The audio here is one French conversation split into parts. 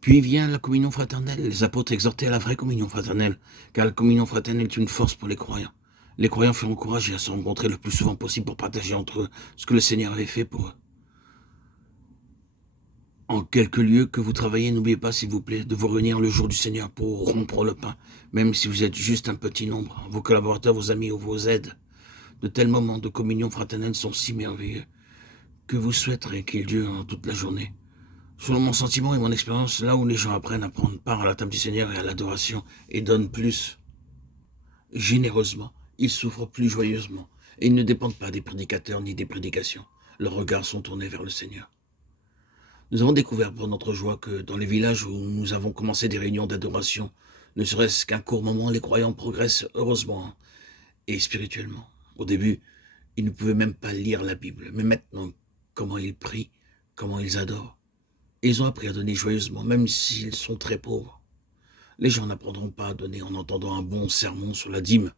Puis vient la communion fraternelle. Les apôtres exhortaient à la vraie communion fraternelle, car la communion fraternelle est une force pour les croyants. Les croyants furent encouragés à se rencontrer le plus souvent possible pour partager entre eux ce que le Seigneur avait fait pour eux. En quelque lieu que vous travaillez, n'oubliez pas, s'il vous plaît, de vous réunir le jour du Seigneur pour rompre le pain, même si vous êtes juste un petit nombre. Vos collaborateurs, vos amis ou vos aides. De tels moments de communion fraternelle sont si merveilleux que vous souhaiterez qu'ils durent toute la journée. Selon mon sentiment et mon expérience, là où les gens apprennent à prendre part à la table du Seigneur et à l'adoration et donnent plus généreusement, ils souffrent plus joyeusement et ils ne dépendent pas des prédicateurs ni des prédications. Leurs regards sont tournés vers le Seigneur. Nous avons découvert pour notre joie que dans les villages où nous avons commencé des réunions d'adoration, ne serait-ce qu'un court moment, les croyants progressent heureusement et spirituellement. Au début, ils ne pouvaient même pas lire la Bible, mais maintenant, comment ils prient, comment ils adorent. Et ils ont appris à donner joyeusement, même s'ils sont très pauvres. Les gens n'apprendront pas à donner en entendant un bon sermon sur la dîme,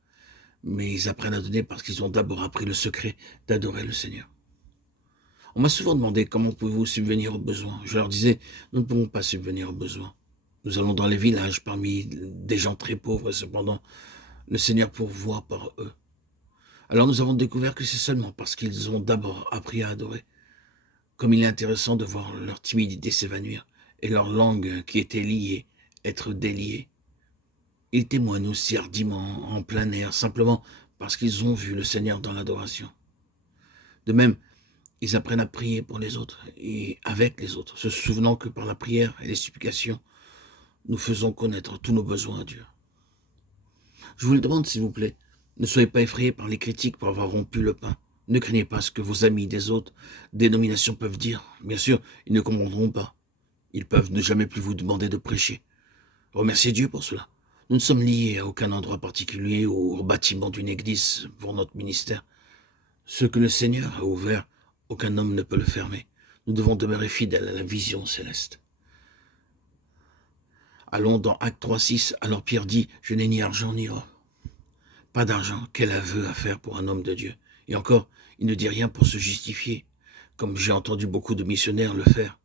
mais ils apprennent à donner parce qu'ils ont d'abord appris le secret d'adorer le Seigneur. On m'a souvent demandé comment pouvez-vous subvenir aux besoins. Je leur disais, nous ne pouvons pas subvenir aux besoins. Nous allons dans les villages parmi des gens très pauvres et cependant, le Seigneur pourvoit par eux. Alors nous avons découvert que c'est seulement parce qu'ils ont d'abord appris à adorer. Comme il est intéressant de voir leur timidité s'évanouir et leur langue qui était liée être déliée. Ils témoignent aussi hardiment en plein air, simplement parce qu'ils ont vu le Seigneur dans l'adoration. De même, ils apprennent à prier pour les autres et avec les autres, se souvenant que par la prière et les supplications, nous faisons connaître tous nos besoins à Dieu. Je vous le demande, s'il vous plaît, ne soyez pas effrayés par les critiques pour avoir rompu le pain. Ne craignez pas ce que vos amis des autres dénominations peuvent dire. Bien sûr, ils ne comprendront pas. Ils peuvent ne jamais plus vous demander de prêcher. Remerciez Dieu pour cela. Nous ne sommes liés à aucun endroit particulier ou au bâtiment d'une église pour notre ministère. Ce que le Seigneur a ouvert, aucun homme ne peut le fermer. Nous devons demeurer fidèles à la vision céleste. Allons dans Acte 3:6. Alors Pierre dit, je n'ai ni argent ni or. Pas d'argent, quel aveu à faire pour un homme de Dieu. Et encore, il ne dit rien pour se justifier, comme j'ai entendu beaucoup de missionnaires le faire.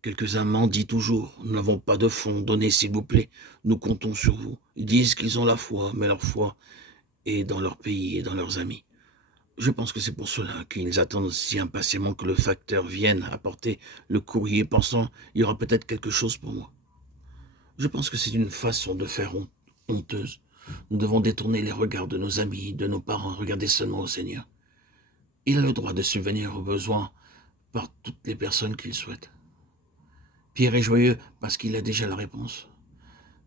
Quelques-uns mendient toujours, nous n'avons pas de fonds, donnez s'il vous plaît, nous comptons sur vous. Ils disent qu'ils ont la foi, mais leur foi est dans leur pays et dans leurs amis. Je pense que c'est pour cela qu'ils attendent si impatiemment que le facteur vienne apporter le courrier, pensant il y aura peut-être quelque chose pour moi. Je pense que c'est une façon de faire honteuse. Nous devons détourner les regards de nos amis, de nos parents, regarder seulement au Seigneur. Il a le droit de subvenir aux besoins par toutes les personnes qu'il souhaite. Pierre est joyeux parce qu'il a déjà la réponse.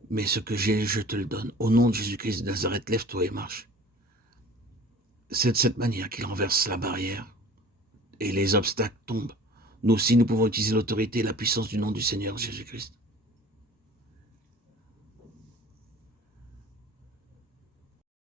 Mais ce que j'ai, je te le donne. Au nom de Jésus-Christ de Nazareth, lève-toi et marche. C'est de cette manière qu'il renverse la barrière et les obstacles tombent. Nous aussi, nous pouvons utiliser l'autorité et la puissance du nom du Seigneur Jésus-Christ.